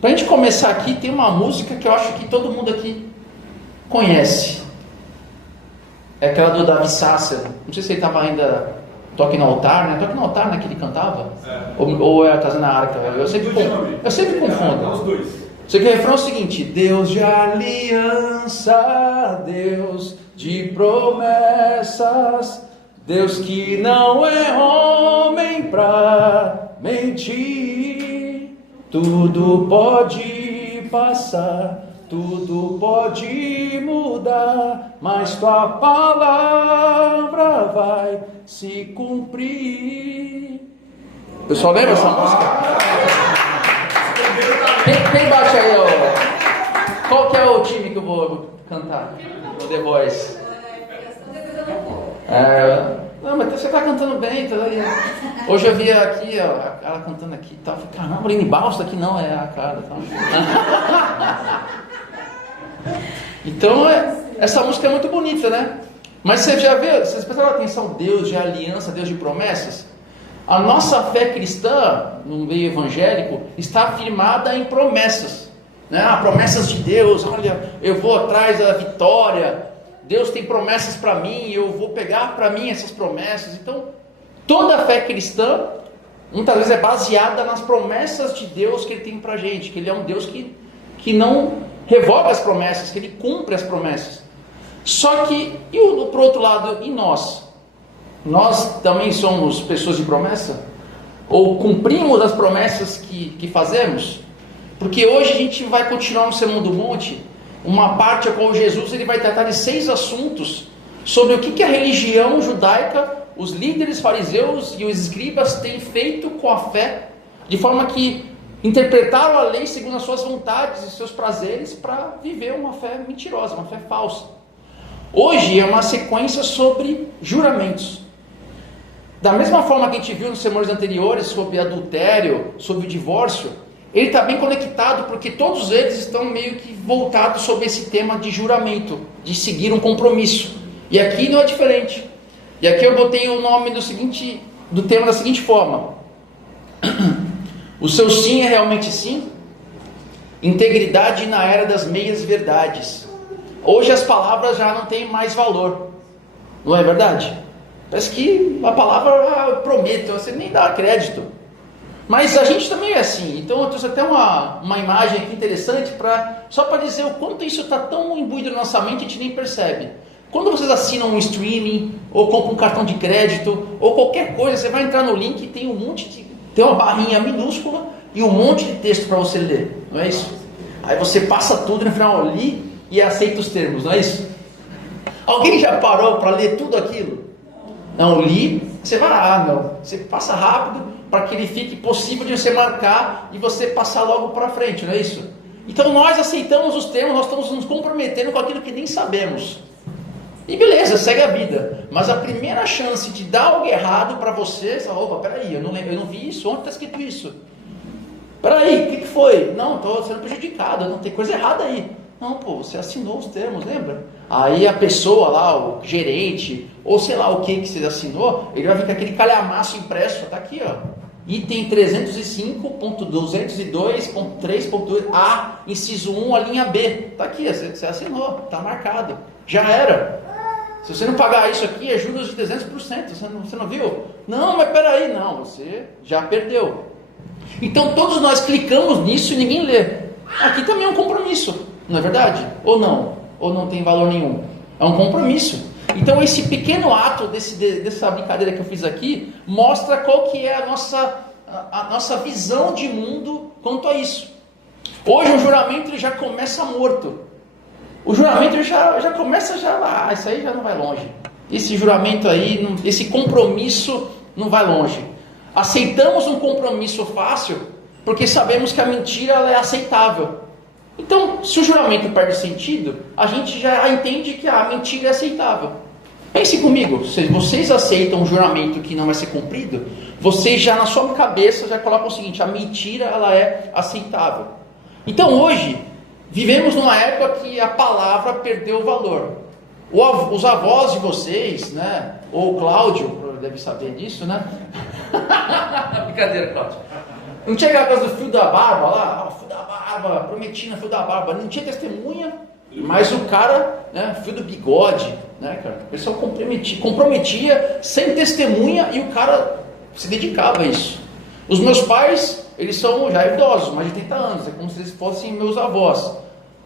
Para a gente começar aqui, tem uma música que eu acho que todo mundo aqui conhece. É aquela do Davi Sasser. Não sei se ele estava ainda Toque no Altar, né? Toque no Altar, né? Que ele cantava. Ou é a Casa na Arca. Eu sempre confundo. Os dois. Você quer o refrão é o seguinte: Deus de aliança, Deus de promessas, Deus que não é homem pra mentir, tudo pode passar, tudo pode mudar, mas tua palavra vai se cumprir. O pessoal lembra essa música? Quem bate aí, ó? Qual que é o time que eu vou cantar? No The Voice. Não, mas você tá cantando bem. Tá aí. Hoje eu vi aqui, ó, ela cantando aqui e tal. Caramba, Aline Balsa aqui não é a cara. Tá? Então, essa música é muito bonita, né? Mas você já viu, vocês prestaram atenção, Deus de aliança, Deus de promessas? A nossa fé cristã, no meio evangélico, está firmada em promessas, né? Promessas de Deus. Olha, eu vou atrás da vitória, Deus tem promessas para mim, eu vou pegar para mim essas promessas. Então, toda a fé cristã, muitas vezes é baseada nas promessas de Deus que Ele tem para a gente, que Ele é um Deus que não revoga as promessas, que Ele cumpre as promessas. Só que, por outro lado, e nós? Nós também somos pessoas de promessa? Ou cumprimos as promessas que fazemos? Porque hoje a gente vai continuar no Sermão do Monte, uma parte a qual Jesus ele vai tratar de 6 assuntos sobre o que a religião judaica, os líderes fariseus e os escribas têm feito com a fé, de forma que interpretaram a lei segundo as suas vontades e seus prazeres para viver uma fé mentirosa, uma fé falsa. Hoje é uma sequência sobre juramentos. Da mesma forma que a gente viu nos sermões anteriores sobre adultério, sobre o divórcio, ele está bem conectado porque todos eles estão meio que voltados sobre esse tema de juramento, de seguir um compromisso. E aqui não é diferente. E aqui eu botei o nome do tema da seguinte forma: o seu sim é realmente sim? Integridade na era das meias verdades. Hoje as palavras já não têm mais valor, não é verdade? Parece que a palavra promete, você nem dá crédito. Mas a gente também é assim. Então eu trouxe até uma imagem aqui interessante só para dizer o quanto isso está tão imbuído na nossa mente, a gente nem percebe. Quando vocês assinam um streaming, ou compram um cartão de crédito, ou qualquer coisa, você vai entrar no link e tem tem uma barrinha minúscula e um monte de texto para você ler, não é isso? Aí você passa tudo e no final li e aceita os termos, não é isso? Alguém já parou para ler tudo aquilo? Não, li, você vai, não. Você passa rápido para que ele fique possível de você marcar e você passar logo para frente, não é isso? Então nós aceitamos os termos, nós estamos nos comprometendo com aquilo que nem sabemos. E beleza, segue a vida. Mas a primeira chance de dar algo errado para você, você fala: opa, peraí, eu não vi isso, onde está escrito isso? Peraí, o que foi? Não, estou sendo prejudicado, não tem coisa errada aí. Não, pô, você assinou os termos, lembra? Aí a pessoa lá, o gerente, ou sei lá o que você assinou, ele vai vir com aquele calhamaço impresso, tá aqui, ó. Item 305.202.3.2A, inciso 1, a linha B. Tá aqui, você assinou, tá marcado. Já era. Se você não pagar isso aqui, é juros de 300%. Você não viu? Não, mas peraí, não, você já perdeu. Então todos nós clicamos nisso e ninguém lê. Aqui também é um compromisso, não é verdade? Ou não? Ou não tem valor nenhum? É um compromisso. Então esse pequeno ato dessa brincadeira que eu fiz aqui mostra qual que é a nossa visão de mundo quanto a isso. Hoje o juramento ele já começa morto. O juramento ele já começa lá, isso aí já não vai longe. Esse juramento aí, esse compromisso não vai longe. Aceitamos um compromisso fácil porque sabemos que a mentira ela é aceitável. Então, se o juramento perde sentido, a gente já entende que a mentira é aceitável. Pense comigo, se vocês aceitam um juramento que não vai ser cumprido, vocês já na sua cabeça já colocam o seguinte: a mentira ela é aceitável. Então hoje, vivemos numa época que a palavra perdeu o valor. Os avós de vocês, né, ou o Cláudio, deve saber disso, né? Brincadeira, Cláudio. Não tinha aquela coisa do fio da barba lá? O fio da barba, ficava prometindo fio da barba, não tinha testemunha, mas o cara, né, fio do bigode, né, cara, o pessoal comprometia sem testemunha e o cara se dedicava a isso. Os meus pais, eles são já idosos, mais de 80 anos, é como se eles fossem meus avós.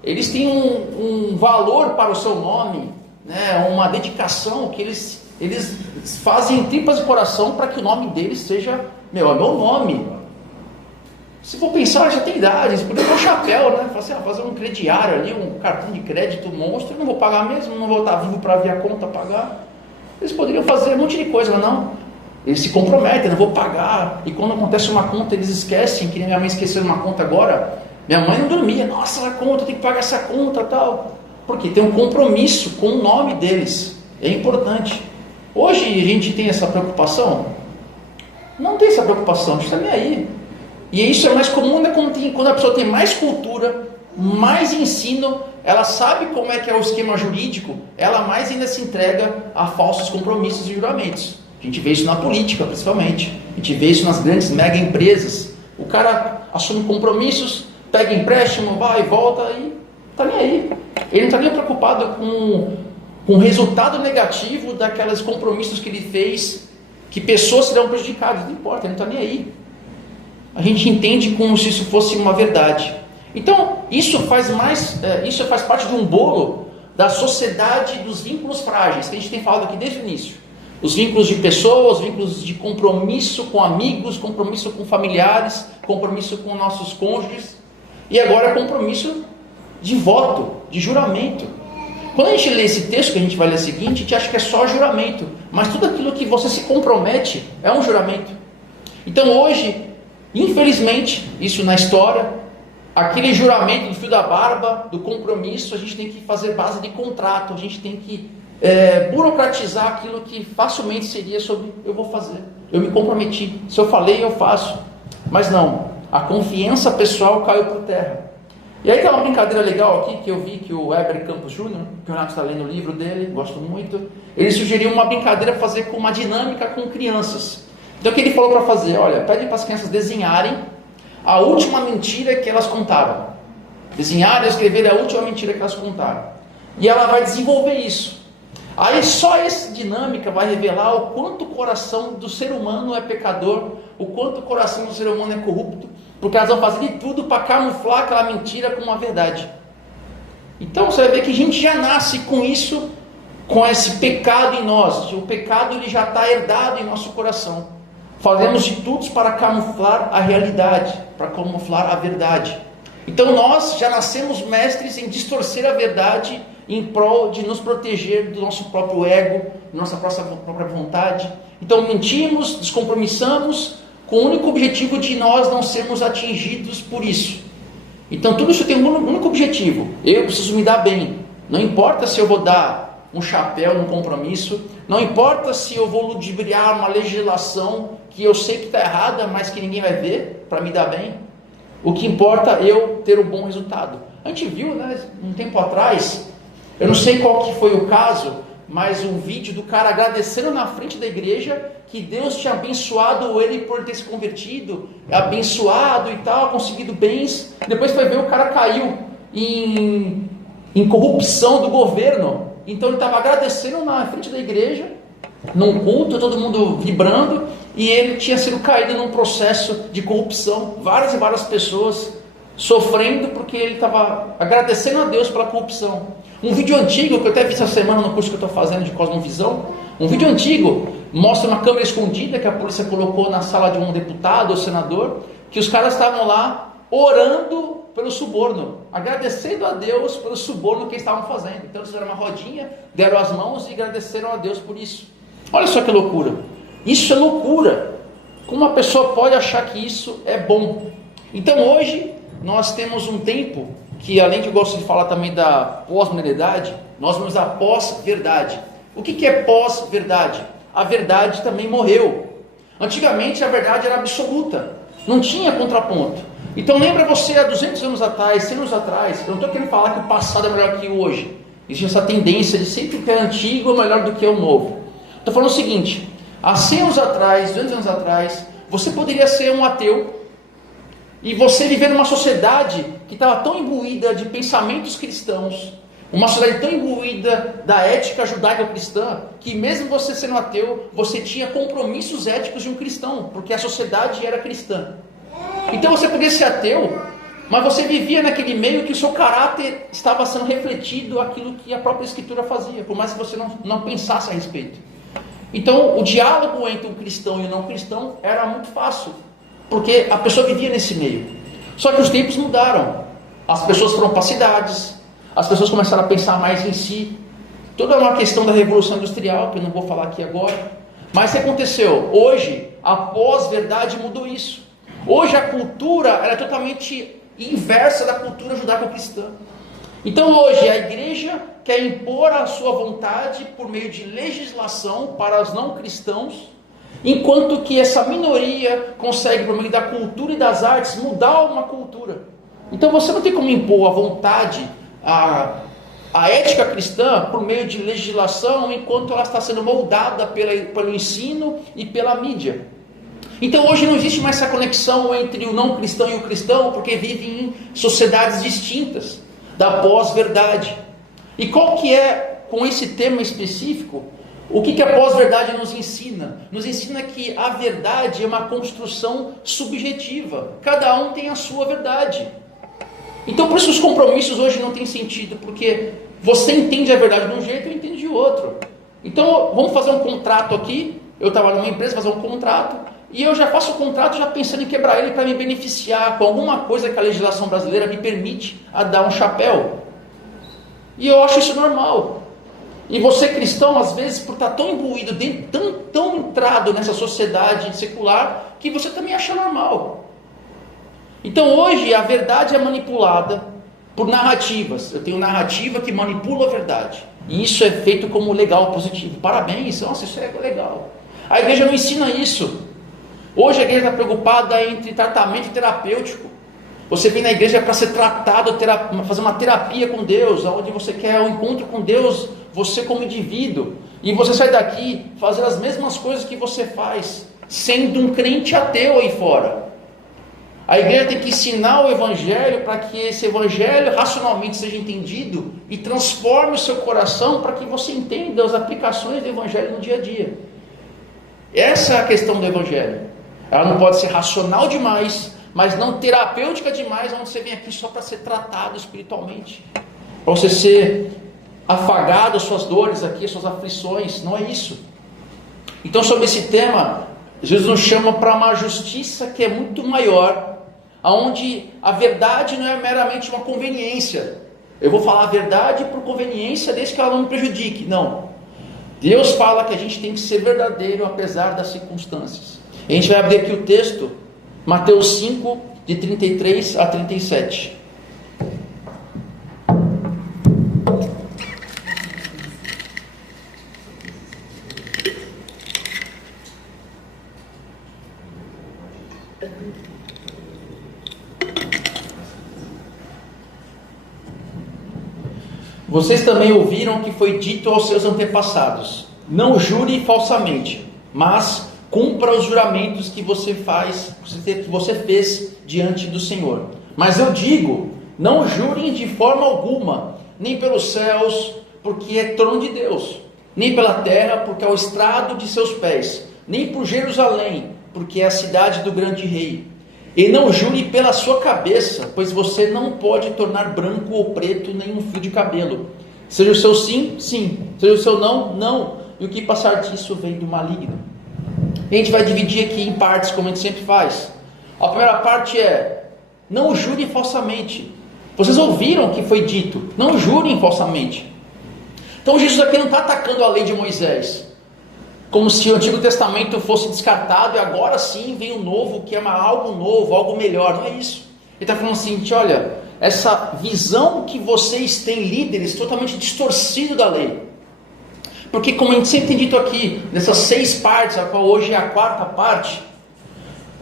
Eles têm um valor para o seu nome, né, uma dedicação que eles fazem tripas de coração para que o nome deles seja, é meu nome. Se for pensar, já tem idade, eles podiam pôr chapéu, né? Fazer um crediário ali, um cartão de crédito monstro, não vou pagar mesmo, não vou estar vivo para ver a conta pagar. Eles poderiam fazer um monte de coisa, mas não. Eles se comprometem, não vou pagar. E quando acontece uma conta, eles esquecem, que nem minha mãe esqueceu uma conta agora. Minha mãe não dormia, nossa, a conta, tem que pagar essa conta tal. Porque tem um compromisso com o nome deles. É importante. Hoje a gente tem essa preocupação? Não tem essa preocupação, a gente está nem aí. E isso é mais comum, né, quando a pessoa tem mais cultura, mais ensino, ela sabe como é que é o esquema jurídico, ela mais ainda se entrega a falsos compromissos e juramentos. A gente vê isso na política, principalmente. A gente vê isso nas grandes mega empresas. O cara assume compromissos, pega empréstimo, vai e volta e está nem aí. Ele não está nem preocupado com o resultado negativo daqueles compromissos que ele fez, que pessoas serão prejudicadas. Não importa, ele não está nem aí. A gente entende como se isso fosse uma verdade. Então, isso faz parte de um bolo da sociedade dos vínculos frágeis, que a gente tem falado aqui desde o início. Os vínculos de pessoas, vínculos de compromisso com amigos, compromisso com familiares, compromisso com nossos cônjuges, e agora compromisso de voto, de juramento. Quando a gente lê esse texto que a gente vai ler seguinte, a gente acha que é só juramento, mas tudo aquilo que você se compromete é um juramento. Então hoje, infelizmente, isso na história, aquele juramento do fio da barba, do compromisso, a gente tem que fazer base de contrato, a gente tem que burocratizar aquilo que facilmente seria sobre eu vou fazer, eu me comprometi, se eu falei eu faço. Mas não, a confiança pessoal caiu por terra. E aí tem uma brincadeira legal aqui que eu vi que o Weber Campos Júnior, que o Renato está lendo o livro dele, gosto muito, ele sugeriu uma brincadeira para fazer com uma dinâmica com crianças. Então o que ele falou para fazer? Olha, pede para as crianças desenharem a última mentira que elas contaram. Desenharem, escreverem a última mentira que elas contaram. E ela vai desenvolver isso. Aí só essa dinâmica vai revelar o quanto o coração do ser humano é pecador, o quanto o coração do ser humano é corrupto, porque elas vão fazer de tudo para camuflar aquela mentira com uma verdade. Então você vai ver que a gente já nasce com isso, com esse pecado em nós. O pecado ele já está herdado em nosso coração. Fazemos de tudo para camuflar a realidade, para camuflar a verdade. Então nós já nascemos mestres em distorcer a verdade em prol de nos proteger do nosso próprio ego, da nossa própria vontade. Então mentimos, descompromissamos, com o único objetivo de nós não sermos atingidos por isso. Então tudo isso tem um único objetivo: eu preciso me dar bem. Não importa se eu vou dar um chapéu num compromisso, não importa se eu vou ludibriar uma legislação que eu sei que está errada, mas que ninguém vai ver, para me dar bem. O que importa é eu ter um bom resultado. A gente viu, né, um tempo atrás, eu não sei qual que foi o caso, mas um vídeo do cara agradecendo na frente da igreja que Deus tinha abençoado ele por ter se convertido, abençoado e tal, conseguido bens. Depois foi ver, o cara caiu em corrupção do governo. Então ele estava agradecendo na frente da igreja, num culto, todo mundo vibrando, e ele tinha sido caído num processo de corrupção. Várias e várias pessoas sofrendo porque ele estava agradecendo a Deus pela corrupção. Um vídeo antigo, que eu até vi essa semana no curso que eu estou fazendo de Cosmovisão, um vídeo antigo mostra uma câmera escondida que a polícia colocou na sala de um deputado ou senador, que os caras estavam lá orando pelo suborno, agradecendo a Deus pelo suborno que eles estavam fazendo. Então eles fizeram uma rodinha, deram as mãos e agradeceram a Deus por isso. Olha só que loucura. Isso é loucura. Como uma pessoa pode achar que isso é bom? Então hoje nós temos um tempo que, além de eu gosto de falar também da pós-modernidade, nós vamos à pós-verdade. O que é pós-verdade? A verdade também morreu. Antigamente a verdade era absoluta, não tinha contraponto. Então lembra você há 200 anos atrás, 100 anos atrás, eu não estou querendo falar que o passado é melhor que o hoje. Existe essa tendência de sempre que é antigo é melhor do que o novo. Estou falando o seguinte: há 100 anos atrás, 200 anos atrás, você poderia ser um ateu, E você viver numa sociedade que estava tão imbuída de pensamentos cristãos, uma sociedade tão imbuída da ética judaico-cristã, que mesmo você sendo ateu, você tinha compromissos éticos de um cristão, porque a sociedade era cristã. Então você podia ser ateu, mas você vivia naquele meio que o seu caráter estava sendo refletido aquilo que a própria Escritura fazia, por mais que você não pensasse a respeito. Então o diálogo entre o cristão e o não cristão era muito fácil, porque a pessoa vivia nesse meio. Só que os tempos mudaram, as pessoas foram para cidades, as pessoas começaram a pensar mais em si. Toda uma questão da Revolução Industrial, que eu não vou falar aqui agora. Mas o que aconteceu? Hoje, a pós-verdade mudou isso. Hoje a cultura é totalmente inversa da cultura judaico-cristã. Então hoje a igreja quer impor a sua vontade por meio de legislação para os não cristãos, enquanto que essa minoria consegue, por meio da cultura e das artes, mudar uma cultura. Então você não tem como impor a vontade, a ética cristã por meio de legislação, enquanto ela está sendo moldada pelo ensino e pela mídia. Então hoje não existe mais essa conexão entre o não cristão e o cristão, porque vivem em sociedades distintas, da pós-verdade. E qual que é, com esse tema específico, o que a pós-verdade nos ensina? Nos ensina que a verdade é uma construção subjetiva, cada um tem a sua verdade. Então por isso os compromissos hoje não têm sentido, porque você entende a verdade de um jeito e eu entendo de outro. Então vamos fazer um contrato aqui, eu estava numa empresa, fazer um contrato, e eu já faço o contrato já pensando em quebrar ele para me beneficiar com alguma coisa que a legislação brasileira me permite a dar um chapéu. E eu acho isso normal. E você cristão, às vezes, por estar tão imbuído, tão entrado nessa sociedade secular, que você também acha normal. Então hoje a verdade é manipulada por narrativas. Eu tenho narrativa que manipula a verdade. E isso é feito como legal, positivo. Parabéns, nossa, isso é legal. A igreja não ensina isso. Hoje a igreja está preocupada entre tratamento terapêutico. Você vem na igreja para ser tratado, fazer uma terapia com Deus, onde você quer um encontro com Deus, você como indivíduo. E você sai daqui fazendo as mesmas coisas que você faz, sendo um crente ateu aí fora. A igreja tem que ensinar o evangelho para que esse evangelho racionalmente seja entendido e transforme o seu coração para que você entenda as aplicações do evangelho no dia a dia. Essa é a questão do evangelho. Ela não pode ser racional demais, mas não terapêutica demais, onde você vem aqui só para ser tratado espiritualmente, para você ser afagado as suas dores aqui, as suas aflições. Não é isso. Então sobre esse tema, Jesus nos chama para uma justiça que é muito maior, onde a verdade não é meramente uma conveniência. Eu vou falar a verdade por conveniência, desde que ela não me prejudique. Não. Deus fala que a gente tem que ser verdadeiro apesar das circunstâncias. A gente vai abrir aqui o texto, Mateus 5, de 33 a 37. Vocês também ouviram que foi dito aos seus antepassados: não jure falsamente, mas cumpra os juramentos que você fez diante do Senhor. Mas eu digo, não jurem de forma alguma, nem pelos céus, porque é trono de Deus, nem pela terra, porque é o estrado de seus pés, nem por Jerusalém, porque é a cidade do grande rei. E não jure pela sua cabeça, pois você não pode tornar branco ou preto nenhum fio de cabelo. Seja o seu sim, sim, seja o seu não, não, e o que passar disso vem do maligno. A gente vai dividir aqui em partes, como a gente sempre faz. A primeira parte é: não jure falsamente. Vocês ouviram o que foi dito, não jurem falsamente. Então Jesus aqui não está atacando a lei de Moisés, como se o Antigo Testamento fosse descartado e agora sim vem o novo, que é algo novo, algo melhor. Não é isso. Ele está falando assim, olha, essa visão que vocês têm, líderes, totalmente distorcido da lei. Porque como a gente sempre tem dito aqui, nessas 6 partes, a qual hoje é a 4ª parte,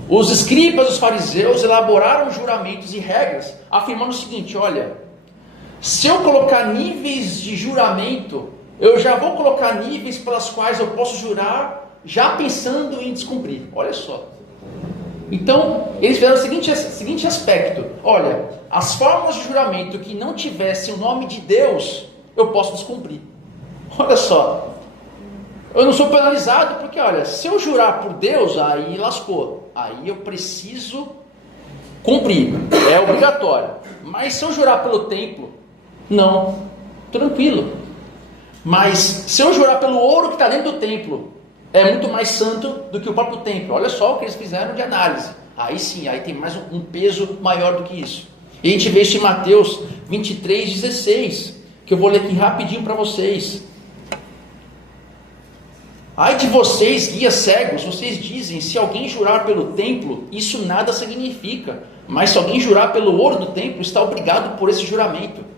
os escribas, os fariseus, elaboraram juramentos e regras, afirmando o seguinte: olha, se eu colocar níveis de juramento, eu já vou colocar níveis pelas quais eu posso jurar, já pensando em descumprir. Olha só. Então, eles fizeram o seguinte aspecto: olha, as formas de juramento que não tivessem o nome de Deus, eu posso descumprir. Olha só, eu não sou penalizado, porque olha, se eu jurar por Deus, aí lascou, aí eu preciso cumprir, é obrigatório. Mas se eu jurar pelo templo, não, tranquilo. Mas se eu jurar pelo ouro que está dentro do templo, é muito mais santo do que o próprio templo. Olha só o que eles fizeram de análise. Aí sim, aí tem mais um peso maior do que isso. E a gente vê isso em Mateus 23:16, que eu vou ler aqui rapidinho para vocês. Ai de vocês, guias cegos, vocês dizem: se alguém jurar pelo templo, isso nada significa. Mas se alguém jurar pelo ouro do templo, está obrigado por esse juramento.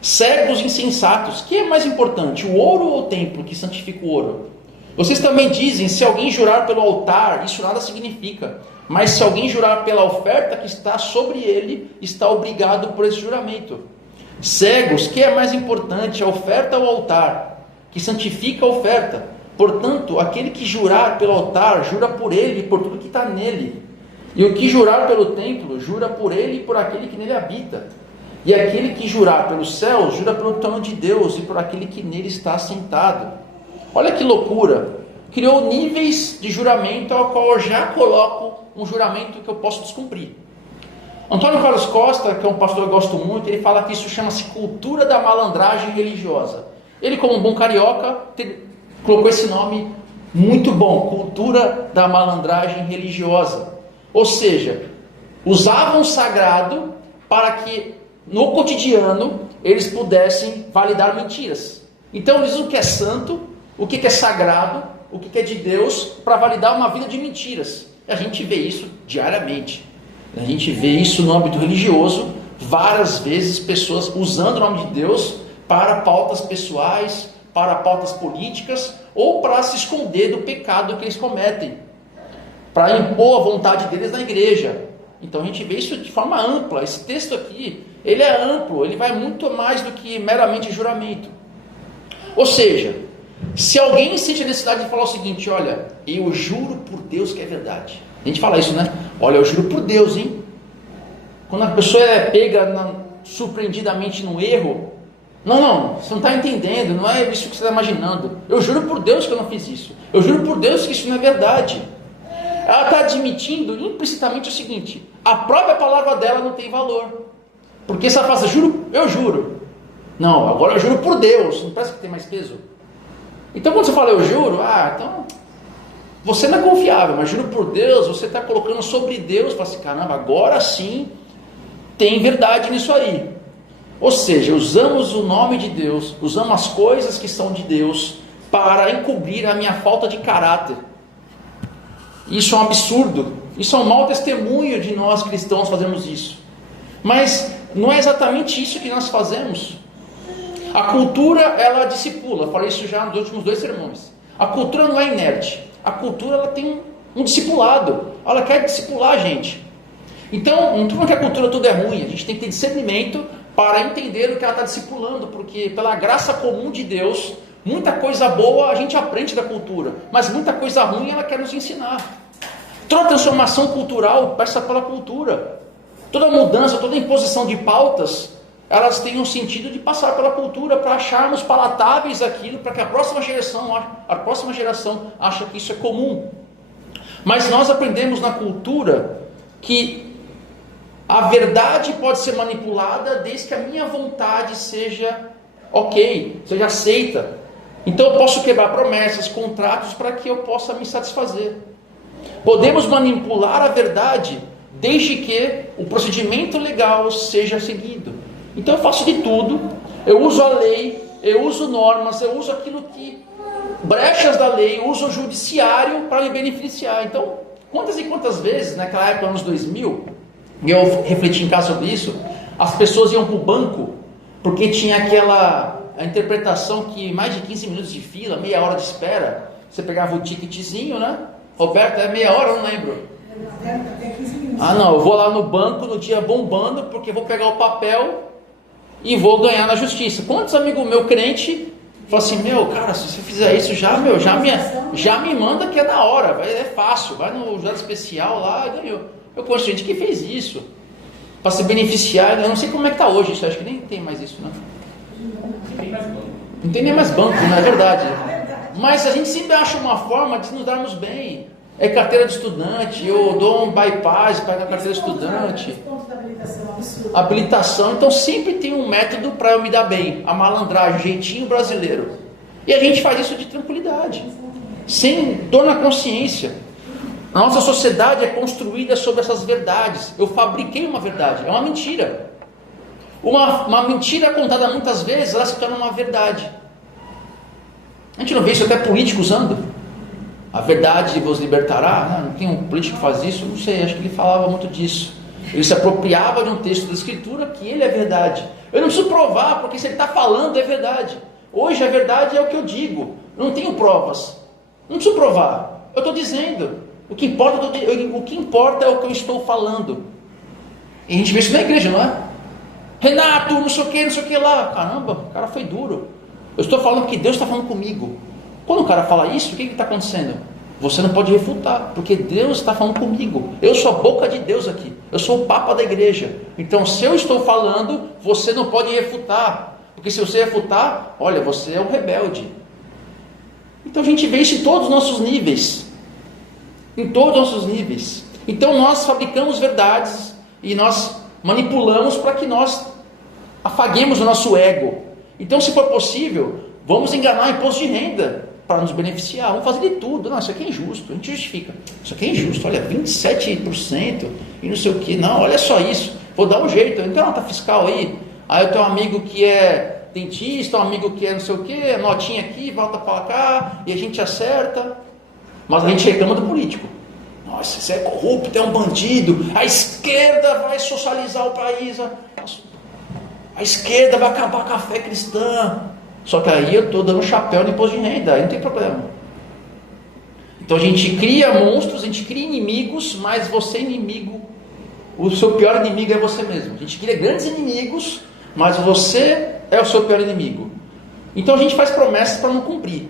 Cegos insensatos, que é mais importante, o ouro ou o templo que santifica o ouro? Vocês também dizem: se alguém jurar pelo altar, isso nada significa. Mas se alguém jurar pela oferta que está sobre ele, está obrigado por esse juramento. Cegos, que é mais importante, a oferta ou o altar, que santifica a oferta? Portanto, aquele que jurar pelo altar, jura por ele e por tudo que está nele. E o que jurar pelo templo, jura por ele e por aquele que nele habita. E aquele que jurar pelos céus, jura pelo trono de Deus e por aquele que nele está assentado. Olha que loucura! Criou níveis de juramento ao qual eu já coloco um juramento que eu posso descumprir. Antônio Carlos Costa, que é um pastor que eu gosto muito, ele fala que isso chama-se cultura da malandragem religiosa. Ele, como um bom carioca, colocou esse nome muito bom, cultura da malandragem religiosa. Ou seja, usavam o sagrado para que no cotidiano eles pudessem validar mentiras. Então eles dizem o que é santo, o que é sagrado, o que é de Deus, para validar uma vida de mentiras. E a gente vê isso diariamente. A gente vê isso no âmbito religioso, várias vezes pessoas usando o nome de Deus para pautas pessoais, para pautas políticas, ou para se esconder do pecado que eles cometem, para impor a vontade deles na igreja. Então a gente vê isso de forma ampla. Esse texto aqui, ele é amplo, ele vai muito mais do que meramente juramento. Ou seja, se alguém sente a necessidade de falar o seguinte: olha, eu juro por Deus que é verdade. A gente fala isso, né? Olha, eu juro por Deus, hein? Quando a pessoa é pega surpreendidamente no erro, não, você não está entendendo, não é isso que você está imaginando. Eu juro por Deus que eu não fiz isso. Eu juro por Deus que isso não é verdade. Ela está admitindo implicitamente o seguinte: a própria palavra dela não tem valor. Porque se ela fala: eu juro. Não, agora eu juro por Deus. Não parece que tem mais peso? Então quando você fala eu juro, então você não é confiável, mas juro por Deus, você está colocando sobre Deus, fala assim: caramba, agora sim tem verdade nisso aí. Ou seja, usamos o nome de Deus, usamos as coisas que são de Deus para encobrir a minha falta de caráter. Isso é um absurdo, isso é um mau testemunho de nós cristãos fazermos isso. Mas não é exatamente isso que nós fazemos. A cultura, ela discipula, eu falei isso já nos últimos 2 sermões. A cultura não é inerte, a cultura ela tem um discipulado, ela quer discipular a gente. Então, não estou falando que a cultura toda é ruim, a gente tem que ter discernimento para entender o que ela está discipulando, porque pela graça comum de Deus, muita coisa boa a gente aprende da cultura, mas muita coisa ruim ela quer nos ensinar. Toda transformação cultural passa pela cultura. Toda mudança, toda imposição de pautas, elas têm um sentido de passar pela cultura para acharmos palatáveis aquilo, para que a próxima geração ache que isso é comum. Mas nós aprendemos na cultura que a verdade pode ser manipulada desde que a minha vontade seja ok, seja aceita. Então eu posso quebrar promessas, contratos para que eu possa me satisfazer. Podemos manipular a verdade desde que o procedimento legal seja seguido. Então eu faço de tudo, eu uso a lei, eu uso normas, eu uso aquilo que, brechas da lei, eu uso o judiciário para me beneficiar. Então, quantas e quantas vezes, naquela época, anos 2000, e eu refleti em casa sobre isso, as pessoas iam para o banco, porque tinha a interpretação que mais de 15 minutos de fila, meia hora de espera, você pegava o ticketzinho, né? Roberto, é meia hora, eu não lembro. Não, eu vou lá no banco no dia bombando, porque vou pegar o papel e vou ganhar na justiça. Quantos amigos meu crente Fala assim, cara, se você fizer isso já me manda que é na hora, é fácil, vai no jurado especial lá e ganhou. Eu conheço gente que fez isso, para se beneficiar, eu não sei como é que está hoje isso, acho que nem tem mais isso, né? Não tem nem mais banco, não é verdade? Mas a gente sempre acha uma forma de nos darmos bem. É carteira de estudante, eu dou um bypass para a carteira de estudante. Habilitação, então sempre tem um método para eu me dar bem. A malandragem, jeitinho brasileiro. E a gente faz isso de tranquilidade, sem dor na consciência. A nossa sociedade é construída sobre essas verdades. Eu fabriquei uma verdade, é uma mentira. Uma mentira contada muitas vezes, ela se torna uma verdade. A gente não vê isso até político usando. A verdade vos libertará. Não tem um político que faz isso? Não sei, acho que ele falava muito disso. Ele se apropriava de um texto da Escritura que ele é verdade. Eu não preciso provar, porque se ele está falando é verdade. Hoje a verdade é o que eu digo. Eu não tenho provas. Não preciso provar. Eu estou dizendo. O que importa é o que eu estou falando. E a gente vê isso na igreja, não é? Renato, não sei o que lá. Caramba, o cara foi duro. Eu estou falando que Deus está falando comigo. Quando o cara fala isso, o que está acontecendo? Você não pode refutar, porque Deus está falando comigo. Eu sou a boca de Deus aqui. Eu sou o Papa da igreja. Então, se eu estou falando, você não pode refutar. Porque se você refutar, olha, você é um rebelde. Então, a gente vê isso em todos os nossos níveis. Em todos os nossos níveis. Então, nós fabricamos verdades e nós manipulamos para que nós afaguemos o nosso ego. Então, se for possível, vamos enganar o imposto de renda para nos beneficiar, vamos fazer de tudo. Não, isso aqui é injusto, a gente justifica. Isso aqui é injusto, olha, 27% e não sei o que. Não, olha só isso, vou dar um jeito. Então, nota fiscal aí. Aí eu tenho um amigo que é dentista, um amigo que é não sei o que, notinha aqui, volta para cá, e a gente acerta. Mas a gente reclama do político. Nossa, você é corrupto, é um bandido. A esquerda vai socializar o país. A esquerda vai acabar com a fé cristã. Só que aí eu estou dando chapéu no imposto de renda, aí não tem problema. Então a gente cria monstros, a gente cria inimigos, mas você é inimigo, o seu pior inimigo é você mesmo. A gente cria grandes inimigos, mas você é o seu pior inimigo. Então a gente faz promessas para não cumprir.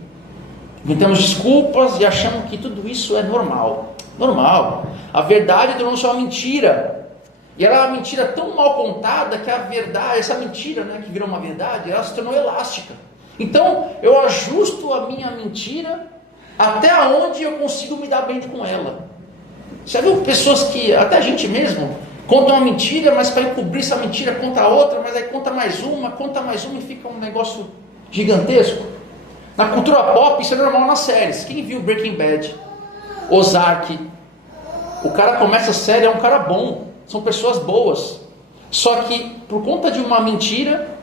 Inventamos desculpas e achamos que tudo isso é normal. Normal. A verdade tornou-se uma mentira. E ela é uma mentira tão mal contada que a verdade, essa mentira, né, que virou uma verdade, ela se tornou elástica. Então, eu ajusto a minha mentira até onde eu consigo me dar bem com ela. Você viu pessoas que, até a gente mesmo, conta uma mentira, mas para encobrir essa mentira conta outra, mas aí conta mais uma e fica um negócio gigantesco. Na cultura pop, isso é normal nas séries. Quem viu Breaking Bad? Ozark. O cara começa a série, é um cara bom. São pessoas boas. Só que, por conta de uma mentira,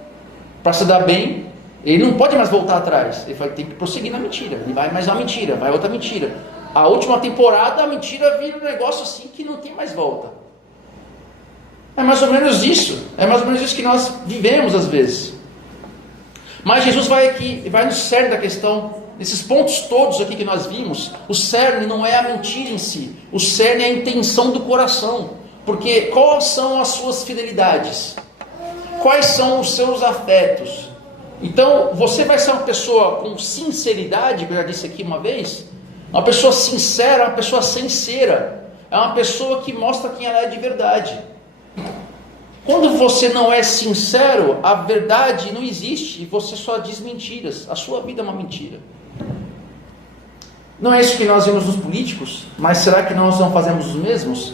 para se dar bem, ele não pode mais voltar atrás. Ele vai ter que prosseguir na mentira. Ele vai mais uma mentira, vai outra mentira. A última temporada, a mentira vira um negócio assim que não tem mais volta. É mais ou menos isso. É mais ou menos isso que nós vivemos às vezes. Mas Jesus vai aqui, vai no cerne da questão. Nesses pontos todos aqui que nós vimos, o cerne não é a mentira em si. O cerne é a intenção do coração. Porque quais são as suas fidelidades? Quais são os seus afetos? Então, você vai ser uma pessoa com sinceridade, que eu já disse aqui uma vez, uma pessoa sincera, uma pessoa sincera, é uma pessoa que mostra quem ela é de verdade. Quando você não é sincero, a verdade não existe e você só diz mentiras. A sua vida é uma mentira. Não é isso que nós vemos nos políticos, mas será que nós não fazemos os mesmos?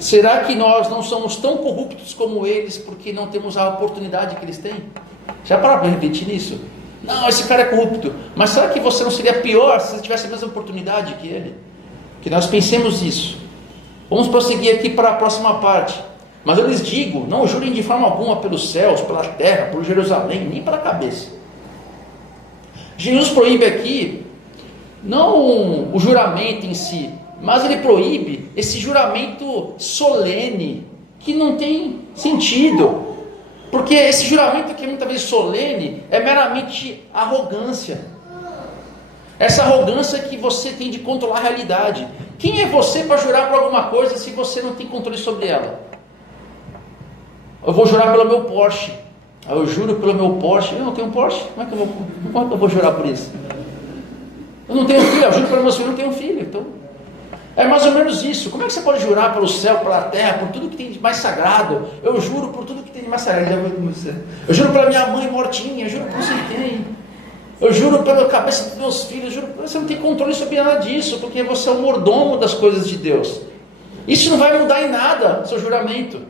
Será que nós não somos tão corruptos como eles porque não temos a oportunidade que eles têm? Já pararam para refletir nisso? Não, esse cara é corrupto. Mas será que você não seria pior se você tivesse a mesma oportunidade que ele? Que nós pensemos isso. Vamos prosseguir aqui para a próxima parte. Mas eu lhes digo, não jurem de forma alguma pelos céus, pela terra, por Jerusalém, nem pela cabeça. Jesus proíbe aqui, não o juramento em si, mas ele proíbe esse juramento solene, que não tem sentido. Porque esse juramento que é muitas vezes solene, é meramente arrogância. Essa arrogância que você tem de controlar a realidade. Quem é você para jurar por alguma coisa se você não tem controle sobre ela? Eu vou jurar pelo meu Porsche. Eu juro pelo meu Porsche. Eu não tenho um Porsche, como é que eu vou jurar por isso? Eu não tenho filho, eu juro pelos meus filhos, eu não tenho filho. Então, é mais ou menos isso. Como é que você pode jurar pelo céu, pela terra, por tudo que tem de mais sagrado? Eu juro por tudo que tem de mais sagrado. Eu juro pela minha mãe mortinha, eu juro por não sei quem. Eu juro pela cabeça dos meus filhos, eu juro, você não tem controle sobre nada disso, porque você é o mordomo das coisas de Deus. Isso não vai mudar em nada, seu juramento.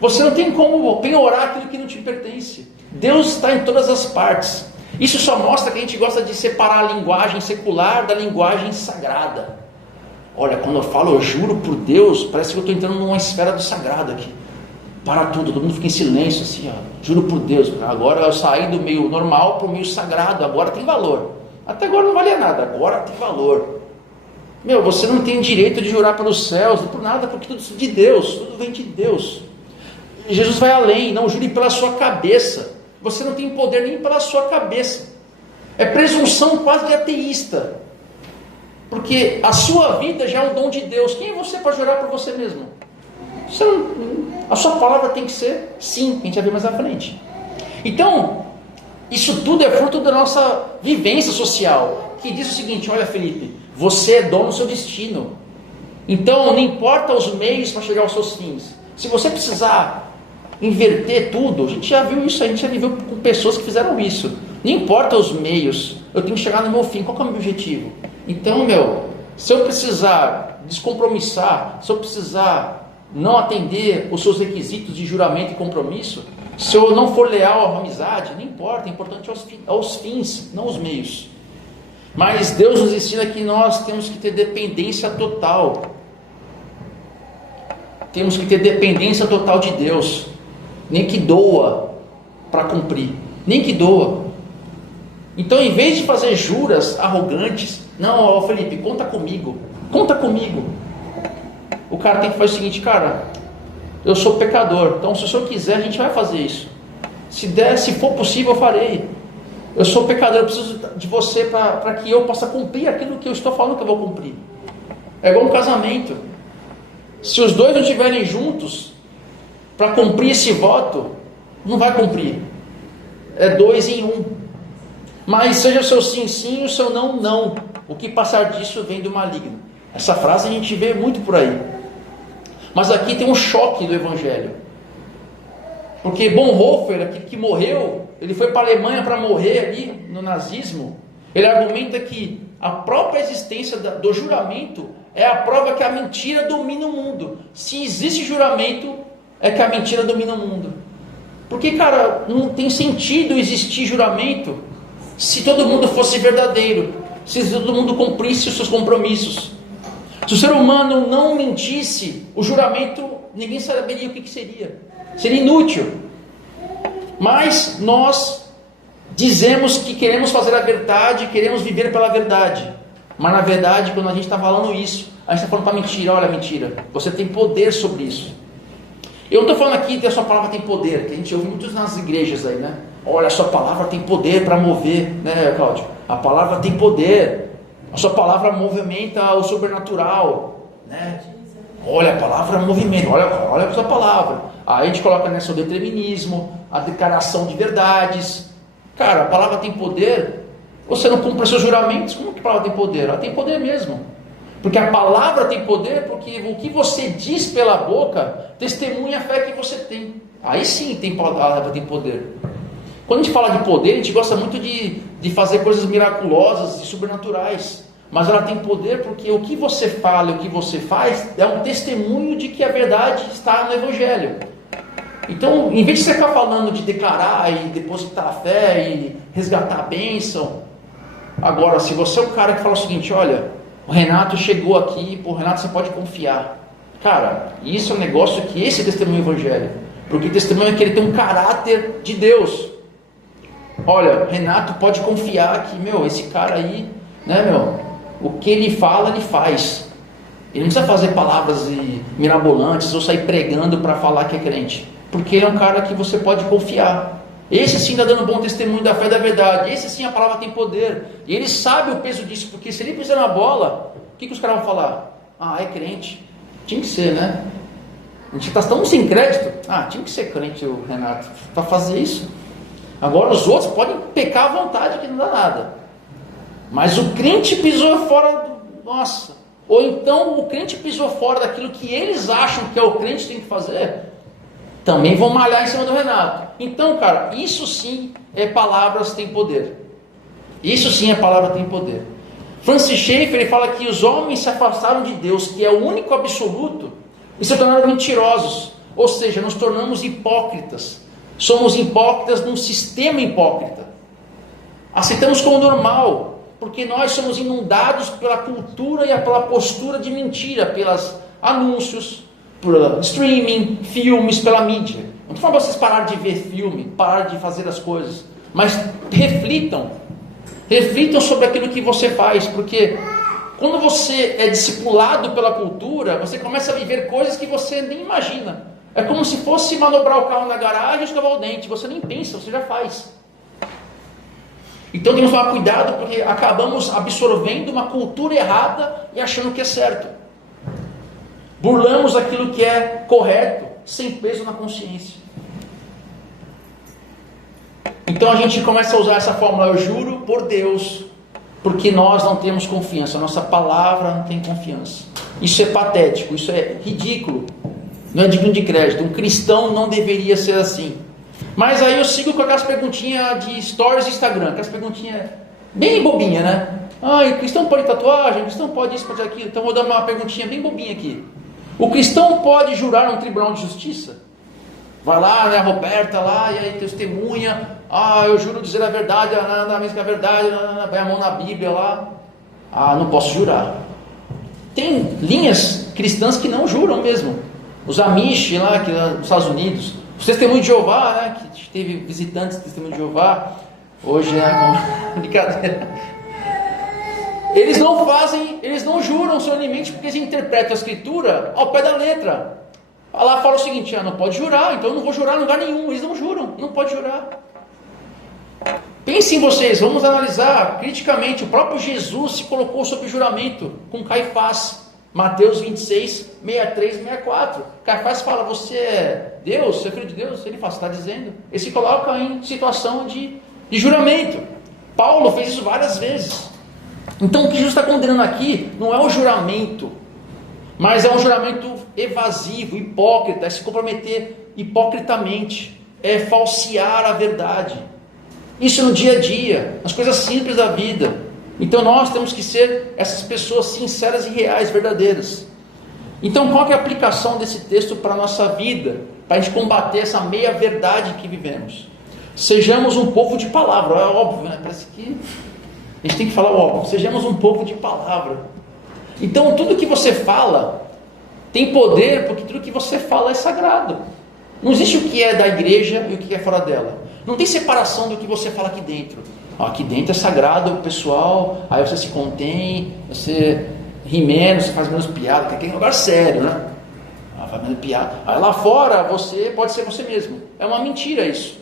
Você não tem como penhorar aquilo que não te pertence. Deus está em todas as partes. Isso só mostra que a gente gosta de separar a linguagem secular da linguagem sagrada. Olha, quando eu falo eu juro por Deus, parece que eu estou entrando numa esfera do sagrado aqui. Para tudo, todo mundo fica em silêncio assim, ó. Juro por Deus, agora eu saí do meio normal para o meio sagrado, agora tem valor. Até agora não valia nada, agora tem valor. Meu, você não tem direito de jurar pelos céus, não por nada, porque tudo de Deus, tudo vem de Deus. E Jesus vai além, não jure pela sua cabeça. Você não tem poder nem pela sua cabeça. É presunção quase de ateísta. Porque a sua vida já é um dom de Deus. Quem é você para jurar por você mesmo? Você não, a sua palavra tem que ser sim, que a gente vai ver mais à frente. Então, isso tudo é fruto da nossa vivência social, que diz o seguinte: olha, Felipe, você é dono do seu destino. Então, não importa os meios para chegar aos seus fins. Se você precisar inverter tudo, a gente já viu isso, a gente já viveu com pessoas que fizeram isso. Não importa os meios, eu tenho que chegar no meu fim. Qual que é o meu objetivo? Então, se eu precisar descompromissar, se eu precisar não atender os seus requisitos de juramento e compromisso, se eu não for leal à amizade, não importa, é importante aos fins, não os meios. Mas Deus nos ensina que nós temos que ter dependência total. Temos que ter dependência total de Deus. Nem que doa para cumprir. Nem que doa. Então, em vez de fazer juras arrogantes, não, Felipe, conta comigo. Conta comigo. O cara tem que fazer o seguinte: cara, eu sou pecador, então se o senhor quiser, a gente vai fazer isso. Se for possível, eu farei. Eu sou pecador, eu preciso de você para que eu possa cumprir aquilo que eu estou falando que eu vou cumprir. É igual um casamento. Se os dois não estiverem juntos para cumprir esse voto, não vai cumprir. É 2 em 1. Mas seja o seu sim, sim, o seu não, não. O que passar disso vem do maligno. Essa frase a gente vê muito por aí. Mas aqui tem um choque do Evangelho. Porque Bonhoeffer, aquele que morreu, ele foi para a Alemanha para morrer ali no nazismo. Ele argumenta que a própria existência do juramento é a prova que a mentira domina o mundo. Se existe juramento, é que a mentira domina o mundo. Porque, cara, não tem sentido existir juramento se todo mundo fosse verdadeiro, se todo mundo cumprisse os seus compromissos. Se o ser humano não mentisse, o juramento, ninguém saberia o que seria. Seria inútil. Mas nós dizemos que queremos fazer a verdade, queremos viver pela verdade. Mas na verdade, quando a gente está falando isso, a gente está falando para mentira. Olha, mentira, você tem poder sobre isso. Eu não estou falando aqui que a sua palavra tem poder, que a gente ouve muitos nas igrejas aí, né? Olha, a sua palavra tem poder para mover, né, Cláudio? A palavra tem poder. A sua palavra movimenta o sobrenatural, né? Olha, a palavra movimenta, olha a sua palavra. Aí a gente coloca nessa o determinismo, a declaração de verdades. Cara, a palavra tem poder. Você não cumpre seus juramentos, como que a palavra tem poder? Ela tem poder mesmo. Porque a palavra tem poder, porque o que você diz pela boca testemunha a fé que você tem. Aí sim a palavra tem poder. Quando a gente fala de poder, a gente gosta muito de fazer coisas miraculosas e sobrenaturais. Mas ela tem poder porque o que você fala e o que você faz é um testemunho de que a verdade está no Evangelho. Então, em vez de você ficar falando de declarar e depositar a fé e resgatar a bênção, agora, se você é o cara que fala o seguinte: olha, o Renato chegou aqui, pô, Renato, você pode confiar. Cara, isso é um negócio que esse é testemunho do Evangelho. Porque o testemunho é que ele tem um caráter de Deus. Olha, Renato pode confiar que, esse cara aí, né, o que ele fala, ele faz. Ele não precisa fazer palavras mirabolantes ou sair pregando para falar que é crente. Porque ele é um cara que você pode confiar. Esse sim está dando um bom testemunho da fé e da verdade. Esse sim a palavra tem poder. E ele sabe o peso disso, porque se ele pisar na bola, o que os caras vão falar? Ah, é crente. Tinha que ser, né? A gente está tão sem crédito. Ah, tinha que ser crente o Renato para fazer isso. Agora os outros podem pecar à vontade que não dá nada. Mas o crente pisou fora do... Nossa! Ou então o crente pisou fora daquilo que eles acham que é o crente tem que fazer, também vão malhar em cima do Renato. Então, cara, isso sim é palavras tem poder. Isso sim é palavra tem poder. Francis Schaeffer, ele fala que os homens se afastaram de Deus, que é o único absoluto, e se tornaram mentirosos. Ou seja, nos tornamos hipócritas. Somos hipócritas num sistema hipócrita. Aceitamos como normal, porque nós somos inundados pela cultura e pela postura de mentira, pelos anúncios, por streaming, filmes, pela mídia. Não estou falando para vocês pararem de ver filme, parar de fazer as coisas, mas reflitam sobre aquilo que você faz, porque quando você é discipulado pela cultura, você começa a viver coisas que você nem imagina. É como se fosse manobrar o carro na garagem e escovar o dente, você nem pensa, você já faz. Então temos que tomar cuidado, porque acabamos absorvendo uma cultura errada e achando que é certo. Burlamos aquilo que é correto, sem peso na consciência. Então a gente começa a usar essa fórmula, eu juro por Deus, porque nós não temos confiança, a nossa palavra não tem confiança. Isso é patético, isso é ridículo, não é digno de crédito. Um cristão não deveria ser assim. Mas aí eu sigo com aquelas perguntinhas de stories do Instagram, aquelas perguntinhas bem bobinha, né? O cristão pode tatuagem, o cristão pode isso, pode aquilo. Então vou dar uma perguntinha bem bobinha aqui. O cristão pode jurar num tribunal de justiça? Vai lá, né, a Roberta lá, e aí testemunha, eu juro dizer a verdade, a mesma verdade, põe a mão na Bíblia lá. Não posso jurar. Tem linhas cristãs que não juram mesmo. Os Amish lá, que lá nos Estados Unidos, os testemunhos de Jeová, né, que teve visitantes de testemunho de Jeová, hoje é brincadeira. Eles não juram solenemente porque eles interpretam a escritura ao pé da letra. Lá fala o seguinte, não pode jurar, então eu não vou jurar em lugar nenhum. Eles não juram, não pode jurar. Pensem vocês, vamos analisar criticamente. O próprio Jesus se colocou sob juramento com Caifás. Mateus 26, 63, 64. Caifás fala, você é Deus, você é filho de Deus? Ele fala, você está dizendo. Ele se coloca em situação de juramento. Paulo fez isso várias vezes. Então o que Jesus está condenando aqui não é o juramento, mas é um juramento evasivo, hipócrita, é se comprometer hipocritamente, é falsear a verdade. Isso no dia a dia, nas coisas simples da vida. Então nós temos que ser essas pessoas sinceras e reais, verdadeiras. Então qual que é a aplicação desse texto para a nossa vida, para a gente combater essa meia verdade que vivemos? Sejamos um povo de palavra, é óbvio, né? Parece que a gente tem que falar o óbvio, sejamos um povo de palavra. Então tudo que você fala tem poder, porque tudo que você fala é sagrado. Não existe o que é da igreja e o que é fora dela. Não tem separação do que você fala aqui dentro. Aqui dentro é sagrado, o pessoal, aí você se contém, você ri menos, você faz menos piada, que aqui é um lugar sério, né? Faz menos piada. Aí lá fora você pode ser você mesmo. É uma mentira isso.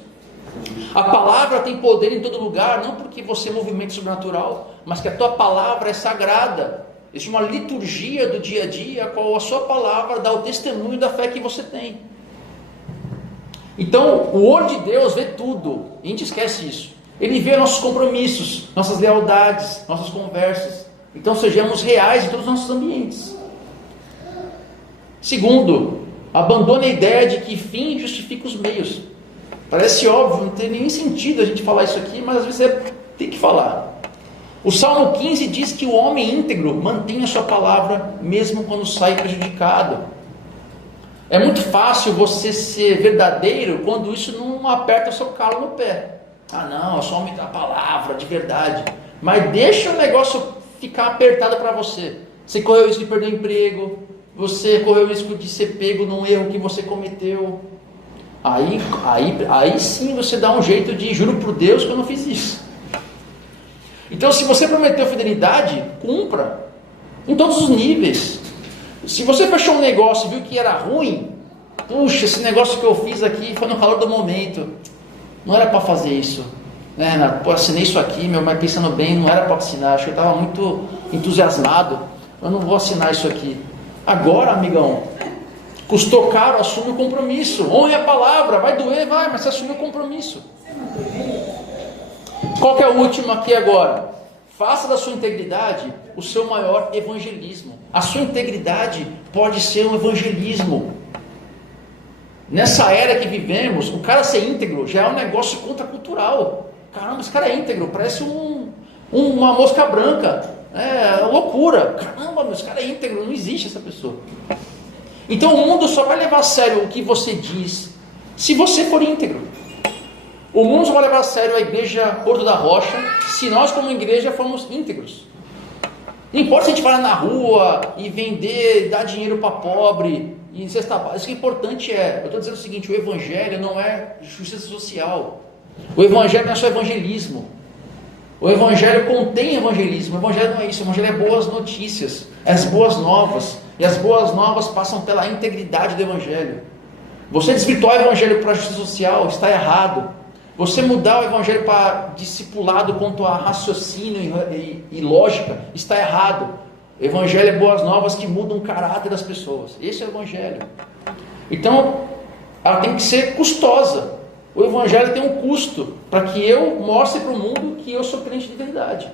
A palavra tem poder em todo lugar, não porque você é movimento sobrenatural, mas que a tua palavra é sagrada. Existe uma liturgia do dia a dia, a qual a sua palavra dá o testemunho da fé que você tem. Então, o olho de Deus vê tudo, e a gente esquece isso. Ele vê nossos compromissos, nossas lealdades, nossas conversas. Então, sejamos reais em todos os nossos ambientes. Segundo, abandone a ideia de que fim justifica os meios. Parece óbvio, não tem nenhum sentido a gente falar isso aqui, mas às vezes você tem que falar. O Salmo 15 diz que o homem íntegro mantém a sua palavra, mesmo quando sai prejudicado. É muito fácil você ser verdadeiro quando isso não aperta o seu calo no pé. Não, eu só aumento a palavra de verdade. Mas deixa o negócio ficar apertado para você. Você correu o risco de perder o emprego, você correu o risco de ser pego num erro que você cometeu. Aí sim você dá um jeito de, juro por Deus que eu não fiz isso. Então se você prometeu fidelidade, cumpra. Em todos os níveis. Se você fechou um negócio e viu que era ruim, puxa, esse negócio que eu fiz aqui foi no calor do momento. Não era para fazer isso, né, Renato? Assinei isso aqui, mas pensando bem, não era para assinar. Acho que eu estava muito entusiasmado. Eu não vou assinar isso aqui. Agora, amigão, Custou caro, assume o compromisso. Honre a palavra, vai doer, vai, mas você assume o compromisso. Qual que é o último aqui agora? Faça da sua integridade o seu maior evangelismo. A sua integridade pode ser um evangelismo. Nessa era que vivemos, o cara ser íntegro já é um negócio contracultural. Caramba, esse cara é íntegro, parece uma mosca branca. É loucura. Caramba, esse cara é íntegro, não existe essa pessoa. Então o mundo só vai levar a sério o que você diz se você for íntegro. O mundo só vai levar a sério a igreja Porto da Rocha se nós como igreja formos íntegros. Não importa se a gente parar na rua e vender, dar dinheiro para pobre, e cesta básica. Isso que é importante eu estou dizendo o seguinte, o evangelho não é justiça social. O evangelho não é só evangelismo. O evangelho contém evangelismo. O evangelho não é isso, o evangelho é boas notícias, é as boas novas. E as boas novas passam pela integridade do evangelho. Você desvirtuar o evangelho para a justiça social está errado. Você mudar o evangelho para discipulado quanto a raciocínio e lógica está errado. O evangelho é boas novas que mudam o caráter das pessoas. Esse é o evangelho. Então, ela tem que ser custosa. O evangelho tem um custo para que eu mostre para o mundo que eu sou crente de verdade.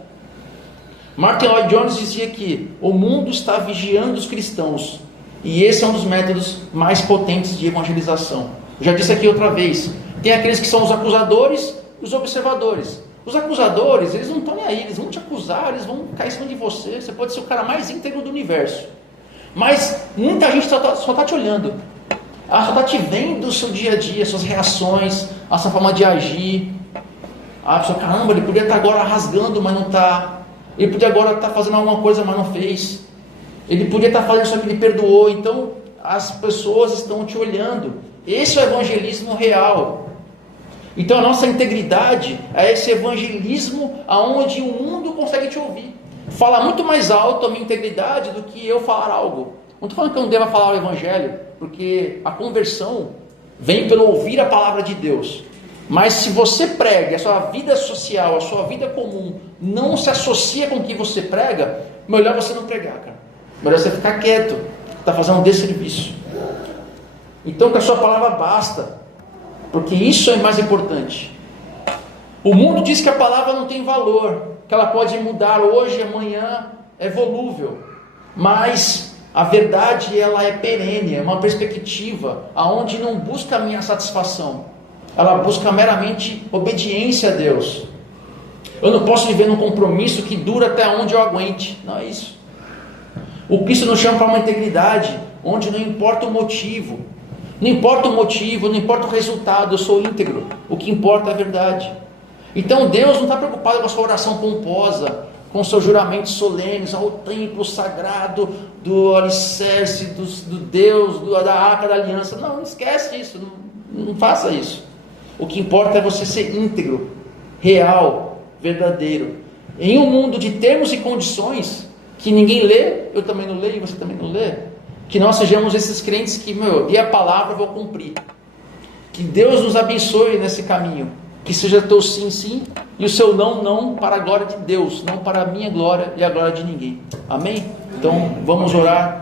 Martin Lloyd Jones dizia que o mundo está vigiando os cristãos. E esse é um dos métodos mais potentes de evangelização. Eu já disse aqui outra vez. Tem aqueles que são os acusadores e os observadores. Os acusadores, eles não estão nem aí, eles vão te acusar, eles vão cair em cima de você. Você pode ser o cara mais íntegro do universo. Mas muita gente só está te olhando. Ela só está te vendo o seu dia a dia, suas reações, a sua forma de agir. A pessoa, caramba, ele podia estar agora rasgando, mas não está. Ele podia agora estar fazendo alguma coisa, mas não fez. Ele podia estar fazendo isso que ele perdoou. Então, as pessoas estão te olhando. Esse é o evangelismo real. Então, a nossa integridade é esse evangelismo aonde o mundo consegue te ouvir. Fala muito mais alto a minha integridade do que eu falar algo. Não estou falando que eu não deva falar o evangelho, porque a conversão vem pelo ouvir a palavra de Deus. Mas se você prega, a sua vida social, a sua vida comum não se associa com o que você prega, melhor você não pregar, cara. Melhor você ficar quieto, está fazendo um desserviço. Então que a sua palavra basta, porque isso é mais importante. O mundo diz que a palavra não tem valor, que ela pode mudar hoje, amanhã, é volúvel. Mas a verdade, ela é perene, é uma perspectiva, aonde não busca a minha satisfação. Ela busca meramente obediência a Deus. Eu não posso viver num compromisso que dura até onde eu aguente. Não é isso. O Cristo nos chama para uma integridade, onde não importa o motivo. Não importa o motivo, não importa o resultado, eu sou íntegro. O que importa é a verdade. Então Deus não está preocupado com a sua oração pomposa, com seus juramentos solenes, ao templo sagrado do alicerce, do Deus, da arca da aliança. Não esquece isso, não faça isso. O que importa é você ser íntegro, real, verdadeiro. Em um mundo de termos e condições, que ninguém lê, eu também não leio e você também não lê, que nós sejamos esses crentes que, e a palavra eu vou cumprir. Que Deus nos abençoe nesse caminho. Que seja teu sim, sim, e o seu não, não, para a glória de Deus, não para a minha glória e a glória de ninguém. Amém? Então, vamos orar.